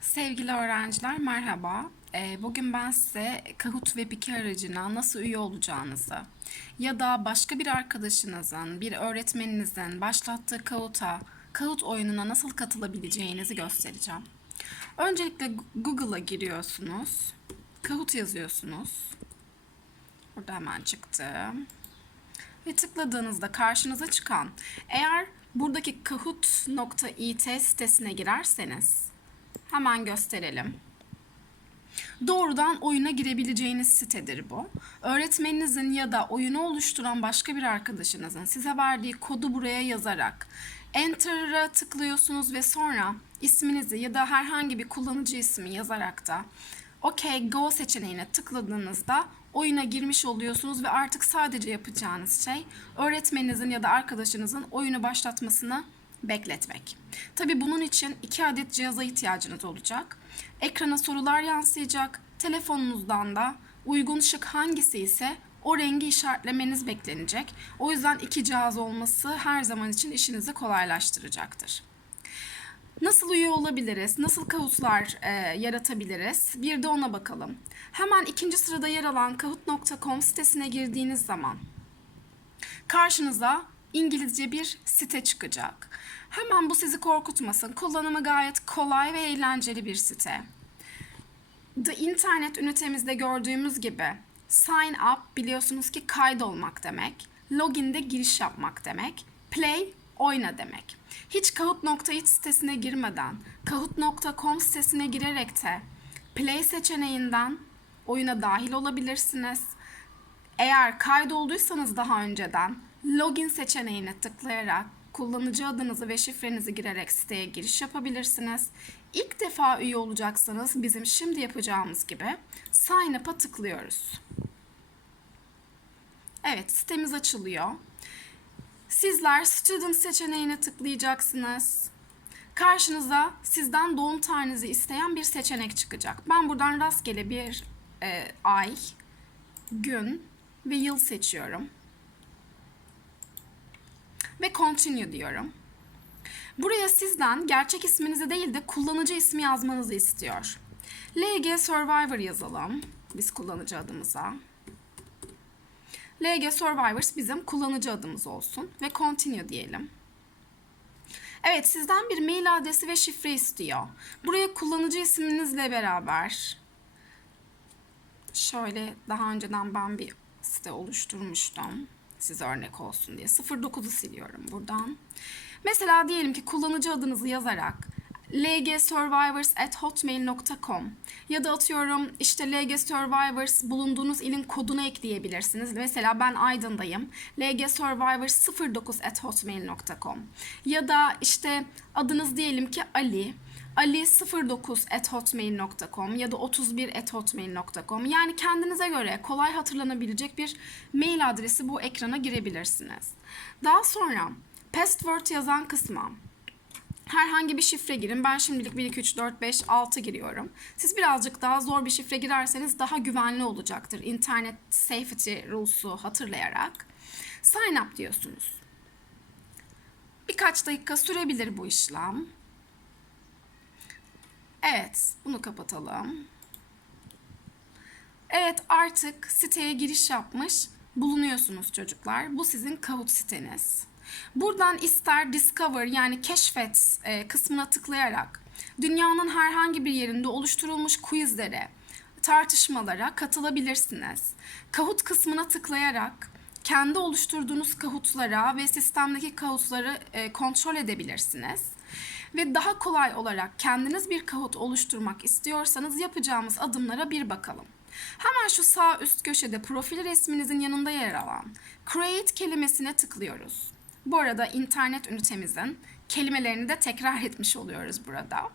Sevgili öğrenciler merhaba. Ee, Bugün ben size Kahoot Web 2 aracına nasıl üye olacağınızı ya da başka bir arkadaşınızın, bir öğretmeninizin başlattığı Kahoot'a, Kahoot oyununa nasıl katılabileceğinizi göstereceğim. Öncelikle Google'a giriyorsunuz. Kahoot yazıyorsunuz. Burada hemen çıktı. Ve tıkladığınızda karşınıza çıkan eğer buradaki kahoot.it sitesine girerseniz Hemen gösterelim. Doğrudan oyuna girebileceğiniz sitedir bu. Öğretmeninizin ya da oyunu oluşturan başka bir arkadaşınızın size verdiği kodu buraya yazarak Enter'a tıklıyorsunuz ve sonra isminizi ya da herhangi bir kullanıcı ismi yazarak da OK Go seçeneğine tıkladığınızda oyuna girmiş oluyorsunuz ve artık sadece yapacağınız şey öğretmeninizin ya da arkadaşınızın oyunu başlatmasını bekletmek. Tabi bunun için iki adet cihaza ihtiyacınız olacak. Ekrana sorular yansıyacak. Telefonunuzdan da uygun şık hangisi ise o rengi işaretlemeniz beklenecek. O yüzden iki cihaz olması her zaman için işinizi kolaylaştıracaktır. Nasıl üye olabiliriz? Nasıl kavutlar e, yaratabiliriz? Bir de ona bakalım. Hemen ikinci sırada yer alan kahoot.com sitesine girdiğiniz zaman karşınıza İngilizce bir site çıkacak. Hemen bu sizi korkutmasın. Kullanımı gayet kolay ve eğlenceli bir site. The internet ünitemizde gördüğümüz gibi sign up biliyorsunuz ki kaydolmak demek. Login de giriş yapmak demek. Play oyna demek. Hiç kahoot.it sitesine girmeden kahoot.com sitesine girerek de play seçeneğinden oyuna dahil olabilirsiniz. Eğer kaydolduysanız daha önceden login seçeneğine tıklayarak kullanıcı adınızı ve şifrenizi girerek siteye giriş yapabilirsiniz. İlk defa üye olacaksanız bizim şimdi yapacağımız gibi sign up'a tıklıyoruz. Evet sitemiz açılıyor. Sizler student seçeneğine tıklayacaksınız. Karşınıza sizden doğum tarihinizi isteyen bir seçenek çıkacak. Ben buradan rastgele bir e, ay, gün ve yıl seçiyorum ve continue diyorum. Buraya sizden gerçek isminizi değil de kullanıcı ismi yazmanızı istiyor. LG Survivor yazalım biz kullanıcı adımıza. LG Survivors bizim kullanıcı adımız olsun ve continue diyelim. Evet sizden bir mail adresi ve şifre istiyor. Buraya kullanıcı isminizle beraber şöyle daha önceden ben bir site oluşturmuştum size örnek olsun diye. 09'u siliyorum buradan. Mesela diyelim ki kullanıcı adınızı yazarak lgsurvivors@hotmail.com ya da atıyorum işte LG Survivors bulunduğunuz ilin kodunu ekleyebilirsiniz. Mesela ben Aydın'dayım. lgsurvivors09@hotmail.com ya da işte adınız diyelim ki Ali ali09@hotmail.com ya da 31@hotmail.com yani kendinize göre kolay hatırlanabilecek bir mail adresi bu ekrana girebilirsiniz. Daha sonra password yazan kısma herhangi bir şifre girin. Ben şimdilik 1 2 3 4 5 6 giriyorum. Siz birazcık daha zor bir şifre girerseniz daha güvenli olacaktır. İnternet safety rules'u hatırlayarak sign up diyorsunuz. Birkaç dakika sürebilir bu işlem. Evet, bunu kapatalım. Evet, artık siteye giriş yapmış bulunuyorsunuz çocuklar. Bu sizin Kahoot siteniz. Buradan ister Discover yani keşfet e, kısmına tıklayarak dünyanın herhangi bir yerinde oluşturulmuş quizlere, tartışmalara katılabilirsiniz. Kahoot kısmına tıklayarak kendi oluşturduğunuz Kahoot'lara ve sistemdeki Kahoot'ları e, kontrol edebilirsiniz ve daha kolay olarak kendiniz bir Kahoot oluşturmak istiyorsanız yapacağımız adımlara bir bakalım. Hemen şu sağ üst köşede profil resminizin yanında yer alan Create kelimesine tıklıyoruz. Bu arada internet ünitemizin kelimelerini de tekrar etmiş oluyoruz burada.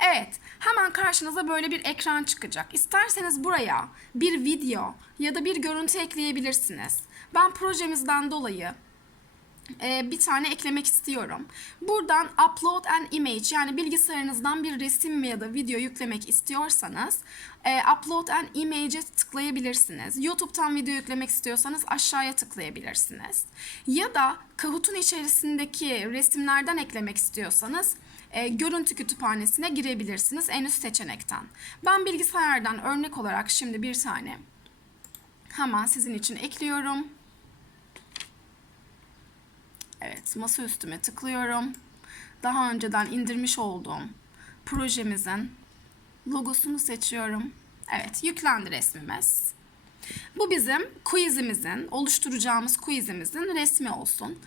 Evet, hemen karşınıza böyle bir ekran çıkacak. İsterseniz buraya bir video ya da bir görüntü ekleyebilirsiniz. Ben projemizden dolayı bir tane eklemek istiyorum. Buradan upload an image yani bilgisayarınızdan bir resim ya da video yüklemek istiyorsanız e, upload an image'e tıklayabilirsiniz. YouTube'dan video yüklemek istiyorsanız aşağıya tıklayabilirsiniz. Ya da Kahoot'un içerisindeki resimlerden eklemek istiyorsanız e, görüntü kütüphanesine girebilirsiniz en üst seçenekten. Ben bilgisayardan örnek olarak şimdi bir tane hemen sizin için ekliyorum. Evet, masa üstüme tıklıyorum. Daha önceden indirmiş olduğum projemizin logosunu seçiyorum. Evet, yüklendi resmimiz. Bu bizim quizimizin, oluşturacağımız quizimizin resmi olsun.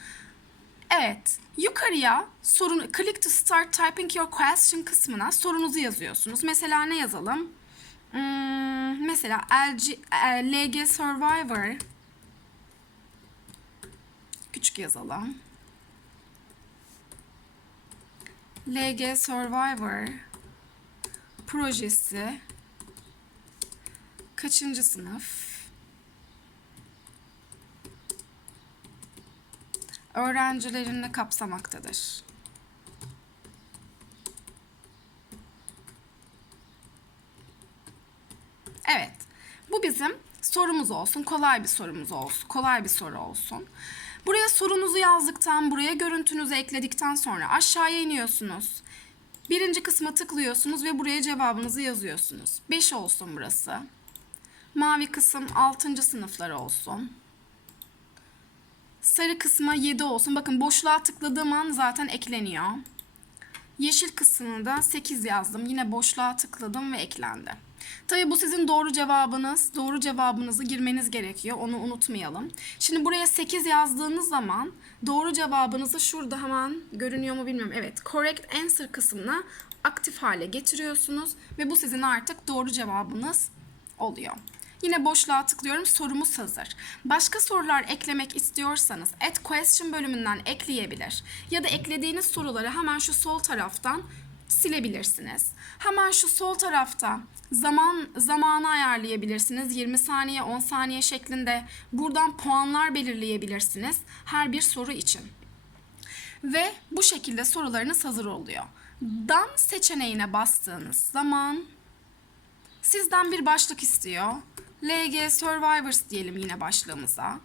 Evet, yukarıya sorun click to start typing your question kısmına sorunuzu yazıyorsunuz. Mesela ne yazalım? Hmm, mesela LG, LG Survivor küçük yazalım. LG Survivor projesi kaçıncı sınıf? Öğrencilerini kapsamaktadır. Evet. Bu bizim sorumuz olsun. Kolay bir sorumuz olsun. Kolay bir soru olsun. Buraya sorunuzu yazdıktan, buraya görüntünüzü ekledikten sonra aşağıya iniyorsunuz. Birinci kısma tıklıyorsunuz ve buraya cevabınızı yazıyorsunuz. 5 olsun burası. Mavi kısım 6. sınıflar olsun. Sarı kısma 7 olsun. Bakın boşluğa tıkladığım an zaten ekleniyor. Yeşil kısmını da 8 yazdım. Yine boşluğa tıkladım ve eklendi. Tabii bu sizin doğru cevabınız. Doğru cevabınızı girmeniz gerekiyor. Onu unutmayalım. Şimdi buraya 8 yazdığınız zaman doğru cevabınızı şurada hemen görünüyor mu bilmiyorum. Evet, correct answer kısmına aktif hale getiriyorsunuz ve bu sizin artık doğru cevabınız oluyor. Yine boşluğa tıklıyorum. Sorumuz hazır. Başka sorular eklemek istiyorsanız add question bölümünden ekleyebilir. Ya da eklediğiniz soruları hemen şu sol taraftan silebilirsiniz. Hemen şu sol tarafta zaman zamanı ayarlayabilirsiniz. 20 saniye, 10 saniye şeklinde buradan puanlar belirleyebilirsiniz her bir soru için. Ve bu şekilde sorularınız hazır oluyor. Done seçeneğine bastığınız zaman sizden bir başlık istiyor. LG Survivors diyelim yine başlığımıza.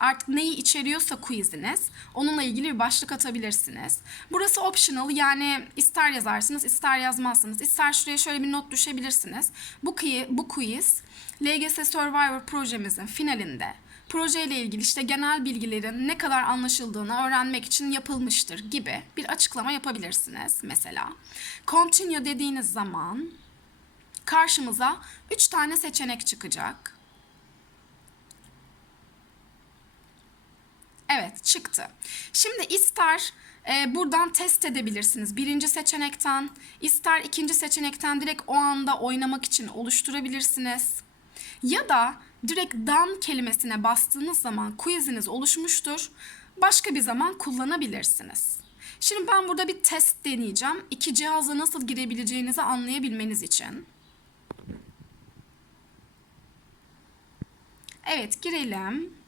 Artık neyi içeriyorsa quiziniz onunla ilgili bir başlık atabilirsiniz. Burası optional yani ister yazarsınız ister yazmazsınız. ister şuraya şöyle bir not düşebilirsiniz. Bu, quiz, bu quiz LGS Survivor projemizin finalinde projeyle ilgili işte genel bilgilerin ne kadar anlaşıldığını öğrenmek için yapılmıştır gibi bir açıklama yapabilirsiniz mesela. Continue dediğiniz zaman karşımıza 3 tane seçenek çıkacak. Evet çıktı. Şimdi ister e, buradan test edebilirsiniz birinci seçenekten, ister ikinci seçenekten direkt o anda oynamak için oluşturabilirsiniz. Ya da direkt done kelimesine bastığınız zaman quiziniz oluşmuştur. Başka bir zaman kullanabilirsiniz. Şimdi ben burada bir test deneyeceğim. İki cihaza nasıl girebileceğinizi anlayabilmeniz için. Evet girelim.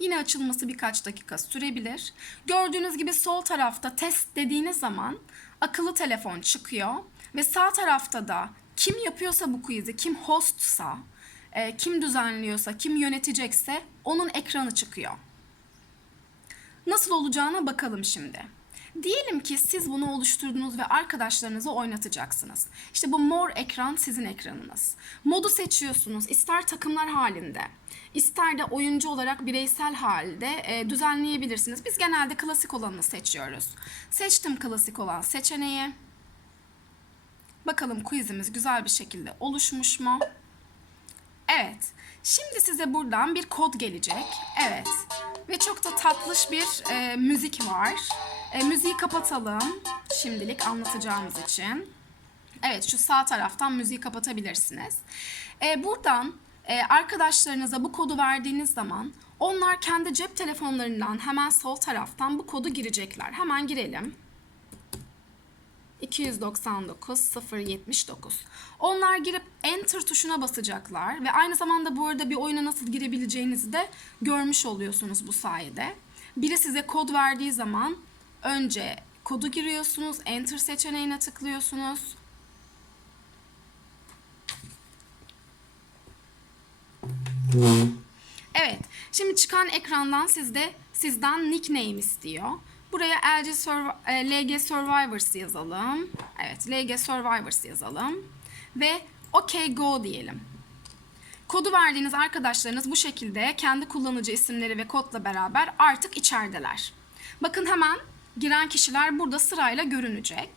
Yine açılması birkaç dakika sürebilir. Gördüğünüz gibi sol tarafta test dediğiniz zaman akıllı telefon çıkıyor ve sağ tarafta da kim yapıyorsa bu quiz'i, kim hostsa, e, kim düzenliyorsa, kim yönetecekse onun ekranı çıkıyor. Nasıl olacağına bakalım şimdi. Diyelim ki siz bunu oluşturdunuz ve arkadaşlarınızı oynatacaksınız. İşte bu mor ekran sizin ekranınız. Modu seçiyorsunuz. İster takımlar halinde, ister de oyuncu olarak bireysel halde e, düzenleyebilirsiniz. Biz genelde klasik olanı seçiyoruz. Seçtim klasik olan seçeneği. Bakalım quizimiz güzel bir şekilde oluşmuş mu? Evet. Şimdi size buradan bir kod gelecek. Evet. Ve çok da tatlış bir e, müzik var. E, müziği kapatalım. Şimdilik anlatacağımız için. Evet şu sağ taraftan müziği kapatabilirsiniz. E, buradan e, arkadaşlarınıza bu kodu verdiğiniz zaman onlar kendi cep telefonlarından hemen sol taraftan bu kodu girecekler. Hemen girelim. 299 079. Onlar girip enter tuşuna basacaklar ve aynı zamanda bu arada bir oyuna nasıl girebileceğinizi de görmüş oluyorsunuz bu sayede. Biri size kod verdiği zaman önce kodu giriyorsunuz, enter seçeneğine tıklıyorsunuz. Evet. Şimdi çıkan ekrandan sizde sizden nickname istiyor. Buraya LG Surv- e, LG Survivors yazalım. Evet, LG Survivors yazalım. Ve OK Go diyelim. Kodu verdiğiniz arkadaşlarınız bu şekilde kendi kullanıcı isimleri ve kodla beraber artık içerideler. Bakın hemen giren kişiler burada sırayla görünecek.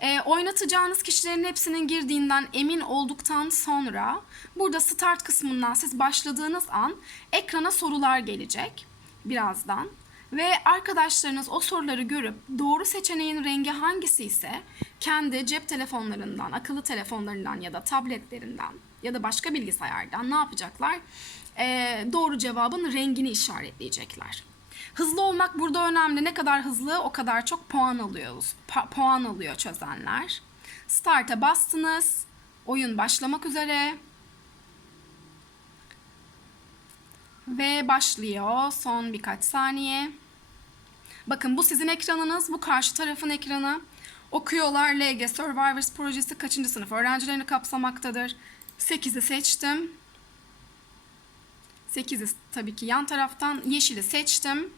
Ee, oynatacağınız kişilerin hepsinin girdiğinden emin olduktan sonra burada start kısmından siz başladığınız an ekrana sorular gelecek birazdan. Ve arkadaşlarınız o soruları görüp doğru seçeneğin rengi hangisi ise kendi cep telefonlarından, akıllı telefonlarından ya da tabletlerinden ya da başka bilgisayardan ne yapacaklar? Ee, doğru cevabın rengini işaretleyecekler. Hızlı olmak burada önemli. Ne kadar hızlı o kadar çok puan alıyoruz. Pa- puan alıyor çözenler. Start'a bastınız. Oyun başlamak üzere. Ve başlıyor. Son birkaç saniye. Bakın bu sizin ekranınız, bu karşı tarafın ekranı. Okuyorlar LG Survivors projesi kaçıncı sınıf öğrencilerini kapsamaktadır. 8'i seçtim. 8'i tabii ki yan taraftan yeşili seçtim.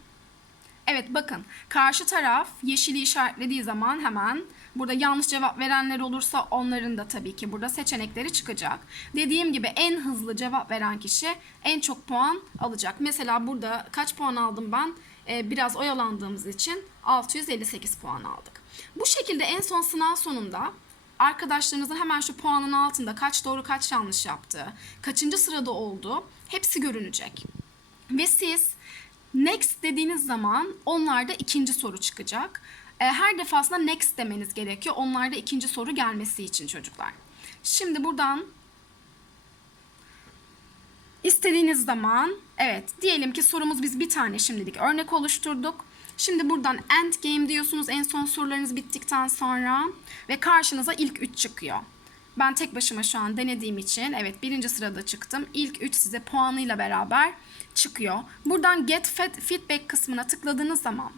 Evet bakın karşı taraf yeşili işaretlediği zaman hemen burada yanlış cevap verenler olursa onların da tabii ki burada seçenekleri çıkacak. Dediğim gibi en hızlı cevap veren kişi en çok puan alacak. Mesela burada kaç puan aldım ben? Ee, biraz oyalandığımız için 658 puan aldık. Bu şekilde en son sınav sonunda arkadaşlarınızın hemen şu puanın altında kaç doğru kaç yanlış yaptığı, kaçıncı sırada olduğu hepsi görünecek. Ve siz next dediğiniz zaman onlarda ikinci soru çıkacak. E, Her defasında next demeniz gerekiyor. Onlarda ikinci soru gelmesi için çocuklar. Şimdi buradan istediğiniz zaman evet diyelim ki sorumuz biz bir tane şimdilik örnek oluşturduk. Şimdi buradan end game diyorsunuz en son sorularınız bittikten sonra ve karşınıza ilk 3 çıkıyor. Ben tek başıma şu an denediğim için evet birinci sırada çıktım. İlk 3 size puanıyla beraber çıkıyor. Buradan get Feed- feedback kısmına tıkladığınız zaman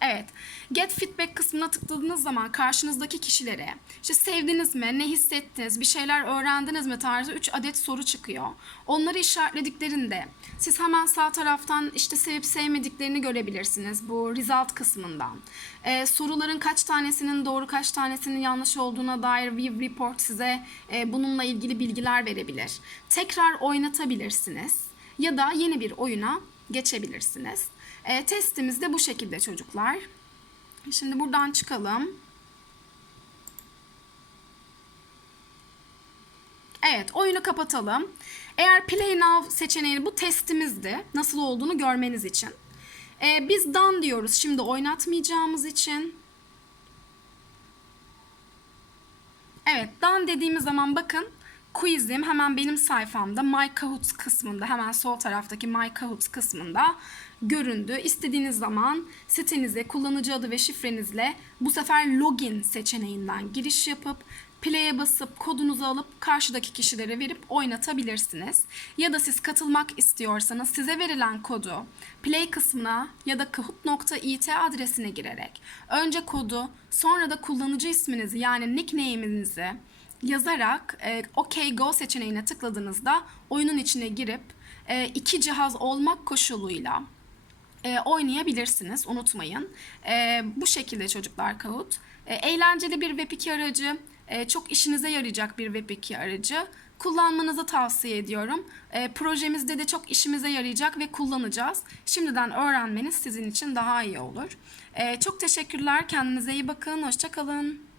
Evet. Get feedback kısmına tıkladığınız zaman karşınızdaki kişilere işte sevdiniz mi, ne hissettiniz, bir şeyler öğrendiniz mi tarzı 3 adet soru çıkıyor. Onları işaretlediklerinde siz hemen sağ taraftan işte sevip sevmediklerini görebilirsiniz bu result kısmından. Ee, soruların kaç tanesinin doğru kaç tanesinin yanlış olduğuna dair View Report size e, bununla ilgili bilgiler verebilir. Tekrar oynatabilirsiniz ya da yeni bir oyuna geçebilirsiniz. E, testimiz de bu şekilde çocuklar. Şimdi buradan çıkalım. Evet, oyunu kapatalım. Eğer Play Now seçeneği bu testimizdi. Nasıl olduğunu görmeniz için. E, biz done diyoruz şimdi oynatmayacağımız için. Evet, done dediğimiz zaman bakın quizim hemen benim sayfamda My Kahoot kısmında hemen sol taraftaki My Kahoot kısmında göründü. İstediğiniz zaman sitenize kullanıcı adı ve şifrenizle bu sefer login seçeneğinden giriş yapıp play'e basıp kodunuzu alıp karşıdaki kişilere verip oynatabilirsiniz. Ya da siz katılmak istiyorsanız size verilen kodu play kısmına ya da kahoot.it adresine girerek önce kodu sonra da kullanıcı isminizi yani nickname'inizi yazarak e, OK Go seçeneğine tıkladığınızda oyunun içine girip e, iki cihaz olmak koşuluyla e, oynayabilirsiniz. Unutmayın. E, bu şekilde çocuklar Kahoot. E, eğlenceli bir Web2 aracı, e, çok işinize yarayacak bir Web2 aracı. Kullanmanızı tavsiye ediyorum. E, projemizde de çok işimize yarayacak ve kullanacağız. Şimdiden öğrenmeniz sizin için daha iyi olur. E, çok teşekkürler. Kendinize iyi bakın. Hoşçakalın.